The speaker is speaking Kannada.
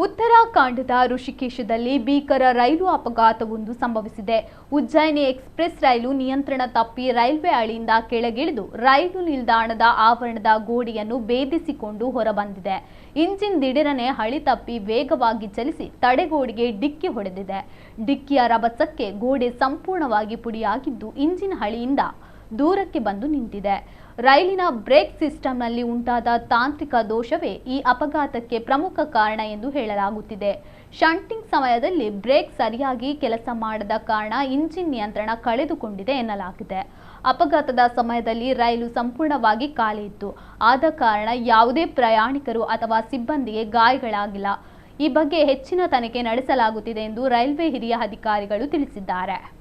ಉತ್ತರಾಖಂಡದ ಋಷಿಕೇಶದಲ್ಲಿ ಭೀಕರ ರೈಲು ಅಪಘಾತವೊಂದು ಸಂಭವಿಸಿದೆ. ಉಜ್ಜಯಿನಿ ಎಕ್ಸ್‌ಪ್ರೆಸ್ ರೈಲು ನಿಯಂತ್ರಣ ತಪ್ಪಿ ರೈಲ್ವೆ ಹಳಿಯಿಂದ ಕೆಳಗಿಳಿದು ರೈಲು ನಿಲ್ದಾಣದ ಆವರಣದ ಗೋಡೆಯನ್ನು ಭೇದಿಸಿಕೊಂಡು ಹೊರಬಂದಿದೆ. ಇಂಜಿನ್ ದಿಢೀರನೆ ಹಳಿ ತಪ್ಪಿ ವೇಗವಾಗಿ ಚಲಿಸಿ ತಡೆಗೋಡೆಗೆ ಡಿಕ್ಕಿ ಹೊಡೆದಿದೆ. ಡಿಕ್ಕಿಯ ರಭಸಕ್ಕೆ ಗೋಡೆ ಸಂಪೂರ್ಣವಾಗಿ ಪುಡಿಯಾಗಿದ್ದು ಇಂಜಿನ್ ಹಳಿಯಿಂದ ದೂರಕ್ಕೆ ಬಂದು ನಿಂತಿದೆ. ರೈಲಿನ ಬ್ರೇಕ್ ಸಿಸ್ಟಂನಲ್ಲಿ ಉಂಟಾದ ತಾಂತ್ರಿಕ ದೋಷವೇ ಈ ಅಪಘಾತಕ್ಕೆ ಪ್ರಮುಖ ಕಾರಣ ಎಂದು ಹೇಳಲಾಗುತ್ತಿದೆ. ಶಂಟಿಂಗ್ ಸಮಯದಲ್ಲಿ ಬ್ರೇಕ್ ಸರಿಯಾಗಿ ಕೆಲಸ ಮಾಡದ ಕಾರಣ ಇಂಜಿನ್ ನಿಯಂತ್ರಣ ಕಳೆದುಕೊಂಡಿದೆ ಎನ್ನಲಾಗಿದೆ. ಅಪಘಾತದ ಸಮಯದಲ್ಲಿ ರೈಲು ಸಂಪೂರ್ಣವಾಗಿ ಖಾಲಿ ಇತ್ತು. ಆದ ಕಾರಣ ಯಾವುದೇ ಪ್ರಯಾಣಿಕರು ಅಥವಾ ಸಿಬ್ಬಂದಿಗೆ ಗಾಯಗಳಾಗಿಲ್ಲ. ಈ ಬಗ್ಗೆ ಹೆಚ್ಚಿನ ತನಿಖೆ ನಡೆಸಲಾಗುತ್ತಿದೆ ಎಂದು ರೈಲ್ವೆ ಹಿರಿಯ ಅಧಿಕಾರಿಗಳು ತಿಳಿಸಿದ್ದಾರೆ.